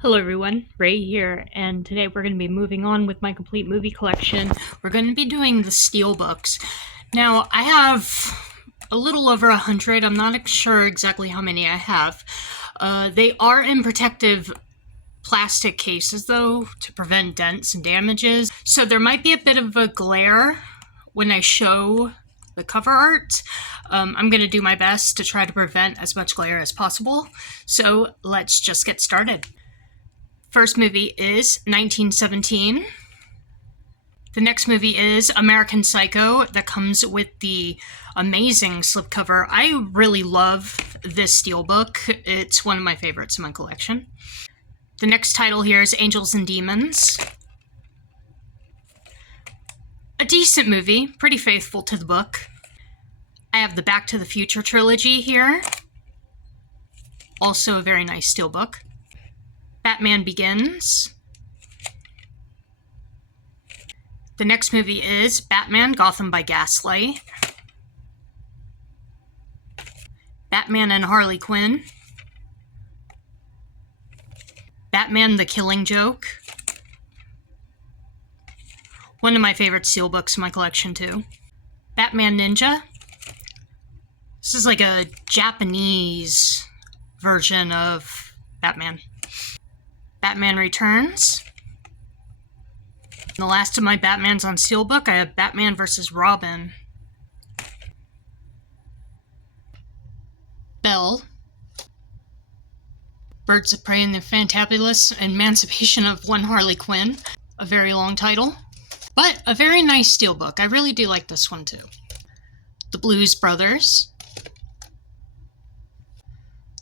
Hello everyone, Ray here, and today we're going to be moving on with my complete movie collection. We're going to be doing the Steelbooks. Now, I have a little over 100, I'm not sure exactly how many I have. They are in protective plastic cases though, to prevent dents and damages, so there might be a bit of a glare when I show the cover art. I'm going to do my best to try to prevent as much glare as possible, so let's just get started. First movie is 1917. The next movie is American Psycho, that comes with the amazing slipcover. I really love this steelbook. It's one of my favorites in my collection. The next title here is Angels and Demons. A decent movie, pretty faithful to the book. I have the Back to the Future trilogy here. Also a very nice steelbook. Batman Begins. The next movie is Batman Gotham by Gaslight. Batman and Harley Quinn. Batman the Killing Joke. One of my favorite steelbooks in my collection too. Batman Ninja. This is like a Japanese version of Batman. Batman Returns. And the last of my Batmans on steelbook, I have Batman vs. Robin. Belle. Birds of Prey and the Fantabulous Emancipation of One Harley Quinn. A very long title, but a very nice steelbook. I really do like this one too. The Blues Brothers.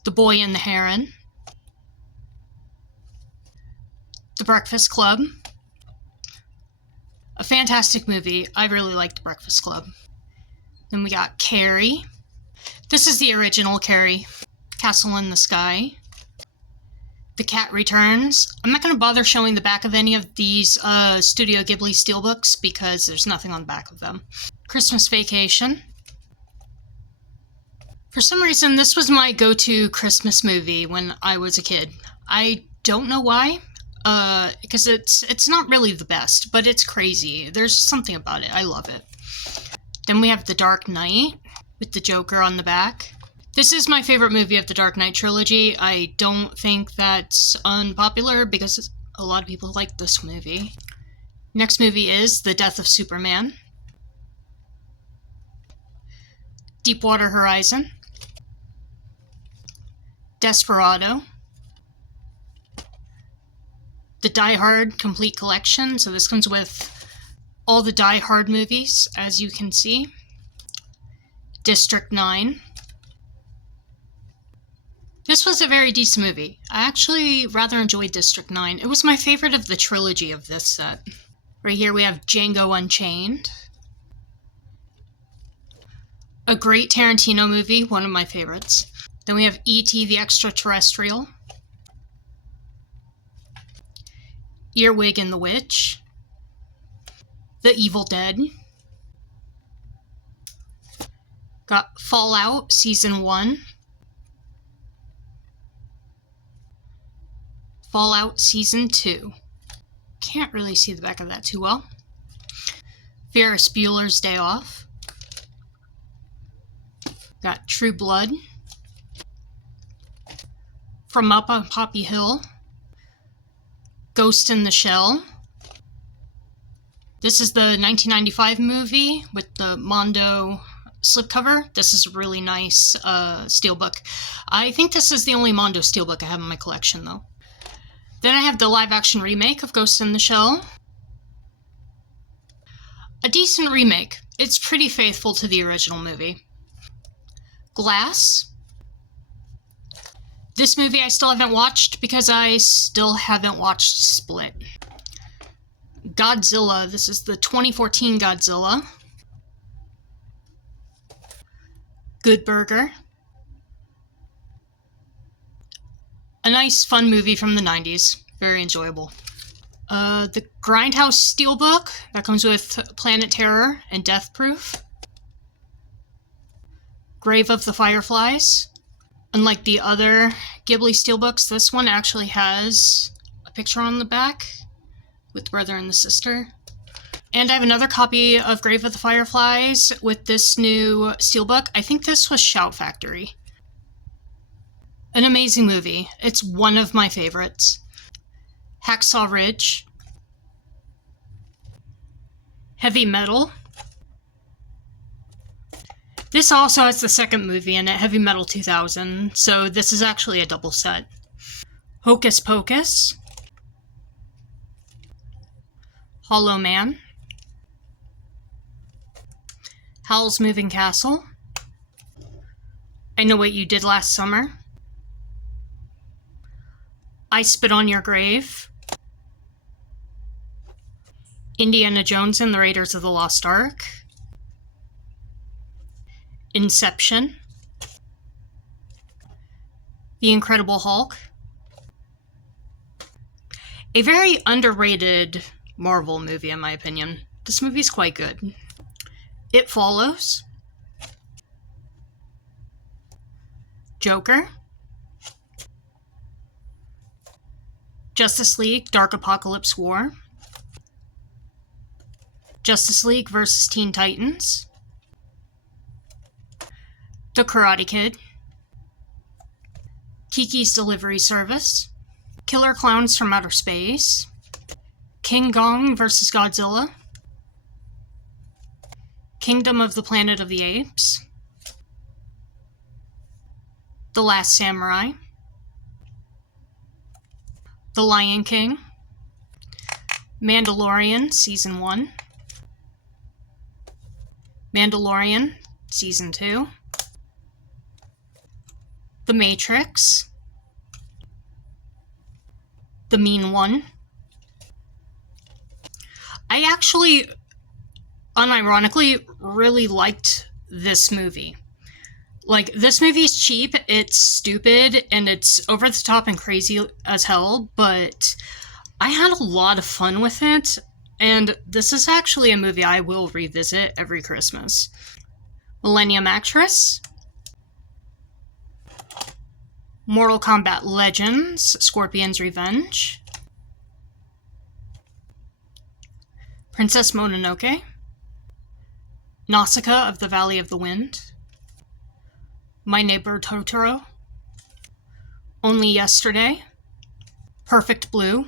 The Boy and the Heron. The Breakfast Club. A fantastic movie. I really like The Breakfast Club. Then we got Carrie. This is the original Carrie. Castle in the Sky. The Cat Returns. I'm not going to bother showing the back of any of these Studio Ghibli steelbooks because there's nothing on the back of them. Christmas Vacation. For some reason, this was my go-to Christmas movie when I was a kid. I don't know why. Because it's not really the best, but it's crazy. There's something about it. I love it. Then we have The Dark Knight with the Joker on the back. This is my favorite movie of the Dark Knight trilogy. I don't think that's unpopular because a lot of people like this movie. Next movie is The Death of Superman. Deepwater Horizon. Desperado. The Die Hard Complete Collection. So this comes with all the Die Hard movies, as you can see. District 9. This was a very decent movie. I actually rather enjoyed District 9. It was my favorite of the trilogy of this set. Right here we have Django Unchained. A great Tarantino movie, one of my favorites. Then we have E.T. the Extraterrestrial. Earwig and the Witch. The Evil Dead. Got Fallout Season 1. Fallout Season 2. Can't really see the back of that too well. Ferris Bueller's Day Off. Got True Blood. From Up on Poppy Hill. Ghost in the Shell. This is the 1995 movie with the Mondo slipcover. This is a really nice steelbook. I think this is the only Mondo steelbook I have in my collection, though. Then I have the live-action remake of Ghost in the Shell. A decent remake. It's pretty faithful to the original movie. Glass. This movie I still haven't watched because I still haven't watched Split. Godzilla. This is the 2014 Godzilla. Good Burger. A nice, fun movie from the 90s. Very enjoyable. The Grindhouse Steelbook. That comes with Planet Terror and Death Proof. Grave of the Fireflies. Unlike the other Ghibli Steelbooks, this one actually has a picture on the back with the brother and the sister. And I have another copy of Grave of the Fireflies with this new Steelbook. I think this was Shout Factory. An amazing movie. It's one of my favorites. Hacksaw Ridge. Heavy Metal. This also has the second movie in it, Heavy Metal 2000, so this is actually a double set. Hocus Pocus. Hollow Man. Howl's Moving Castle. I Know What You Did Last Summer. I Spit on Your Grave. Indiana Jones and the Raiders of the Lost Ark. Inception. The Incredible Hulk. A very underrated Marvel movie, in my opinion. This movie's quite good. It Follows. Joker. Justice League Dark Apocalypse War. Justice League vs. Teen Titans. The Karate Kid. Kiki's Delivery Service. Killer Clowns from Outer Space. King Kong vs. Godzilla. Kingdom of the Planet of the Apes. The Last Samurai. The Lion King. Mandalorian Season 1. Mandalorian Season 2. The Matrix. The Mean One. I actually, unironically, really liked this movie. Like, this movie's cheap, it's stupid, and it's over the top and crazy as hell, but I had a lot of fun with it, and this is actually a movie I will revisit every Christmas. Millennium Actress. Mortal Kombat Legends, Scorpion's Revenge. Princess Mononoke. Nausicaa of the Valley of the Wind. My Neighbor Totoro. Only Yesterday. Perfect Blue.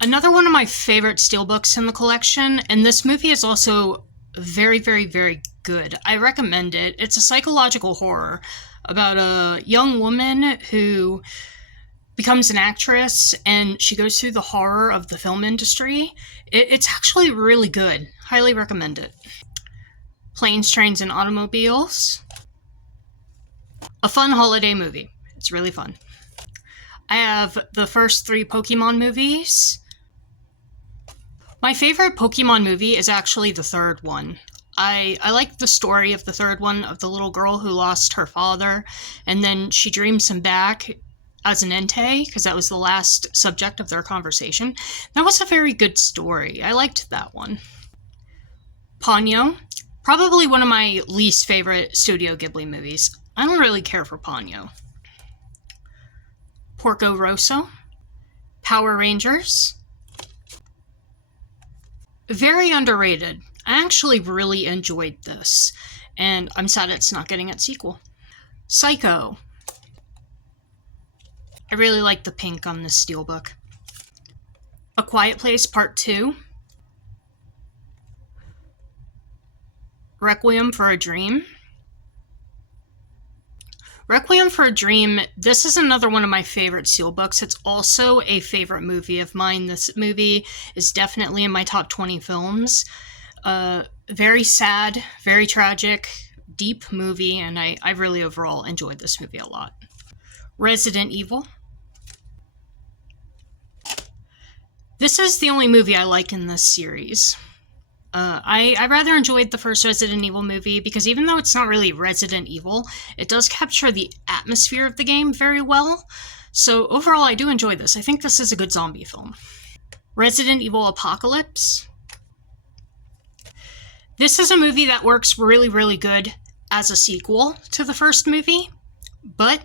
Another one of my favorite steelbooks in the collection, and this movie is also very, very, very good. I recommend it. It's a psychological horror about a young woman who becomes an actress and she goes through the horror of the film industry. It's actually really good. Highly recommend it. Planes, Trains, and Automobiles. A fun holiday movie. It's really fun. I have the first 3 Pokemon movies. My favorite Pokemon movie is actually the third one. I like the story of the third one, of the little girl who lost her father, and then she dreams him back as an Entei, because that was the last subject of their conversation. That was a very good story. I liked that one. Ponyo. Probably one of my least favorite Studio Ghibli movies. I don't really care for Ponyo. Porco Rosso. Power Rangers. Very underrated. I actually really enjoyed this, and I'm sad it's not getting its sequel. Psycho. I really like the pink on this steelbook. A Quiet Place Part 2. Requiem for a Dream. Requiem for a Dream, this is another one of my favorite steelbooks. It's also a favorite movie of mine. This movie is definitely in my top 20 films. Very sad, very tragic, deep movie, and I really overall enjoyed this movie a lot. Resident Evil. This is the only movie I like in this series. I rather enjoyed the first Resident Evil movie because even though it's not really Resident Evil, it does capture the atmosphere of the game very well. So overall, I do enjoy this. I think this is a good zombie film. Resident Evil Apocalypse. This is a movie that works really, really good as a sequel to the first movie, but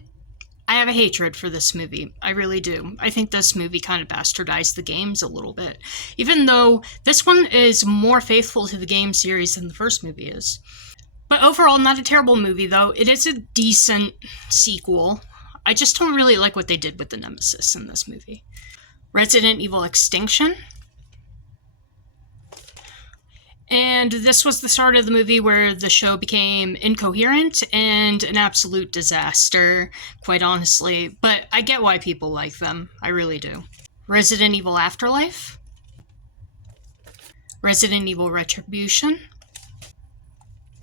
I have a hatred for this movie. I really do. I think this movie kind of bastardized the games a little bit, even though this one is more faithful to the game series than the first movie is. But overall, not a terrible movie, though. It is a decent sequel. I just don't really like what they did with the Nemesis in this movie. Resident Evil Extinction. And this was the start of the movie where the show became incoherent and an absolute disaster, quite honestly. But I get why people like them. I really do. Resident Evil Afterlife. Resident Evil Retribution.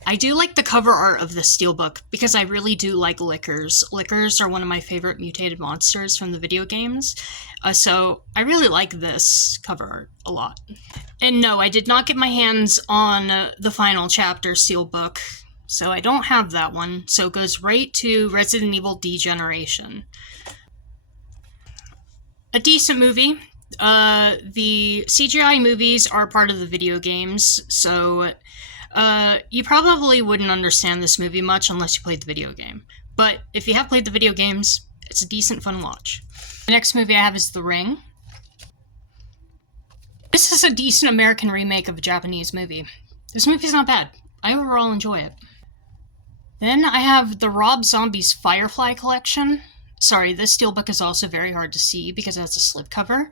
I do like the cover art of the Steelbook because I really do like Lickers. Lickers are one of my favorite mutated monsters from the video games, so I really like this cover art a lot. And no, I did not get my hands on the final chapter Steelbook, so I don't have that one, so it goes right to Resident Evil Degeneration. A decent movie. The CGI movies are part of the video games, so you probably wouldn't understand this movie much unless you played the video game. But if you have played the video games, it's a decent, fun watch. The next movie I have is The Ring. This is a decent American remake of a Japanese movie. This movie's not bad. I overall enjoy it. Then I have the Rob Zombie's Firefly collection. Sorry, this Steelbook is also very hard to see because it has a slipcover.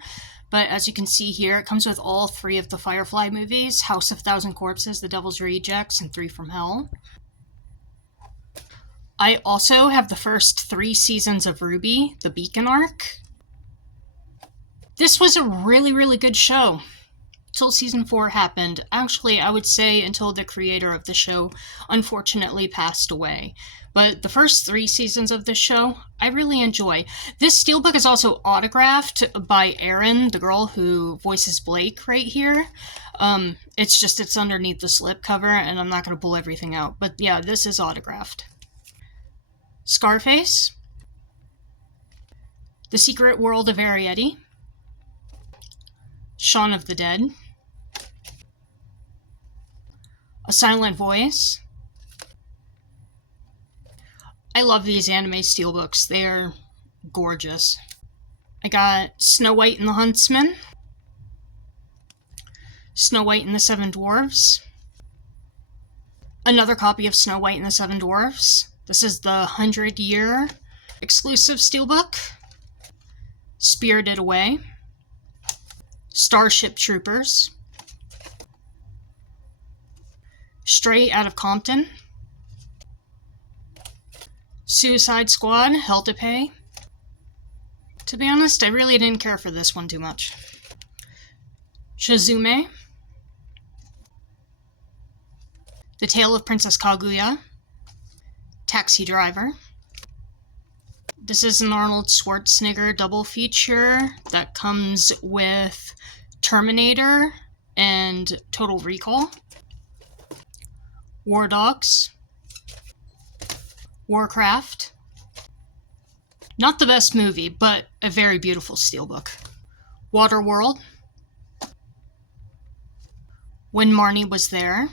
But as you can see here, it comes with all 3 of the Firefly movies, House of Thousand Corpses, The Devil's Rejects, and 3 from Hell. I also have the first 3 seasons of RWBY, the Beacon arc. This was a really, really good show. Until season 4 happened. Actually, I would say until the creator of the show unfortunately passed away. But the first 3 seasons of this show, I really enjoy. This Steelbook is also autographed by Erin, the girl who voices Blake right here. It's underneath the slipcover, and I'm not going to pull everything out. But yeah, this is autographed. Scarface. The Secret World of Arietti. Shaun of the Dead. A Silent Voice. I love these anime Steelbooks. They are gorgeous. I got Snow White and the Huntsman. Snow White and the Seven Dwarfs. Another copy of Snow White and the Seven Dwarfs. This is the 100-year exclusive Steelbook. Spirited Away. Starship Troopers. Straight Outta Compton. Suicide Squad, Hell to Pay. To be honest, I really didn't care for this one too much. Shizume. The Tale of Princess Kaguya. Taxi Driver. This is an Arnold Schwarzenegger double feature that comes with Terminator and Total Recall. War Dogs. Warcraft. Not the best movie, but a very beautiful Steelbook. Waterworld. When Marnie Was There.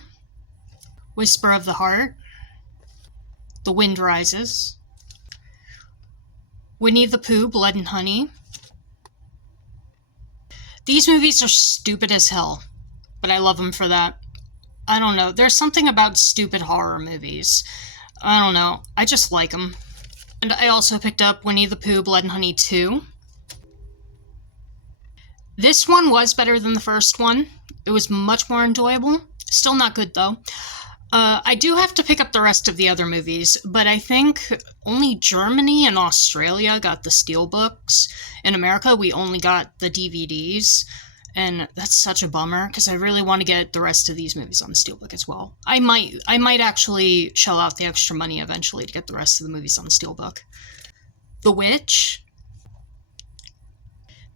Whisper of the Heart. The Wind Rises. Winnie the Pooh, Blood and Honey. These movies are stupid as hell, but I love them for that. I don't know, there's something about stupid horror movies. I don't know, I just like them. And I also picked up Winnie the Pooh, Blood and Honey 2. This one was better than the first one. It was much more enjoyable. Still not good, though. I do have to pick up the rest of the other movies, but I think only Germany and Australia got the Steelbooks. In America, we only got the DVDs, and that's such a bummer, because I really want to get the rest of these movies on the Steelbook as well. I might actually shell out the extra money eventually to get the rest of the movies on the Steelbook. The Witch.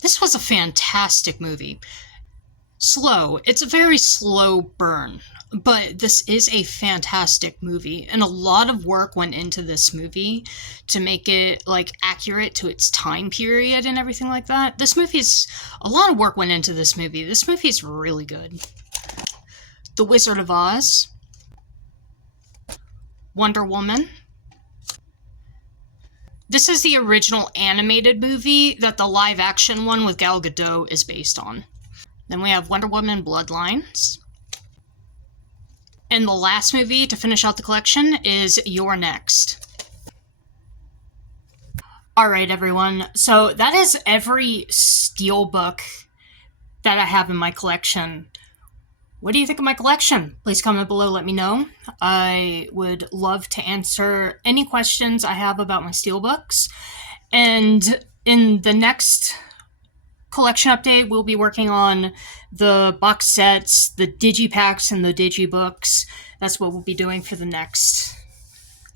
This was a fantastic movie. Slow. It's a very slow burn. But this is a fantastic movie, and a lot of work went into this movie to make it, accurate to its time period and everything like that. A lot of work went into this movie. This movie is really good. The Wizard of Oz. Wonder Woman. This is the original animated movie that the live-action one with Gal Gadot is based on. Then we have Wonder Woman Bloodlines. And the last movie to finish out the collection is You're Next. Alright, everyone. So that is every Steelbook that I have in my collection. What do you think of my collection? Please comment below, let me know. I would love to answer any questions I have about my Steelbooks. And in the next collection update, we'll be working on the box sets, the digipacks, and the digibooks. That's what we'll be doing for the next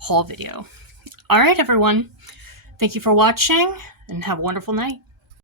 haul video. Alright, everyone. Thank you for watching, and have a wonderful night.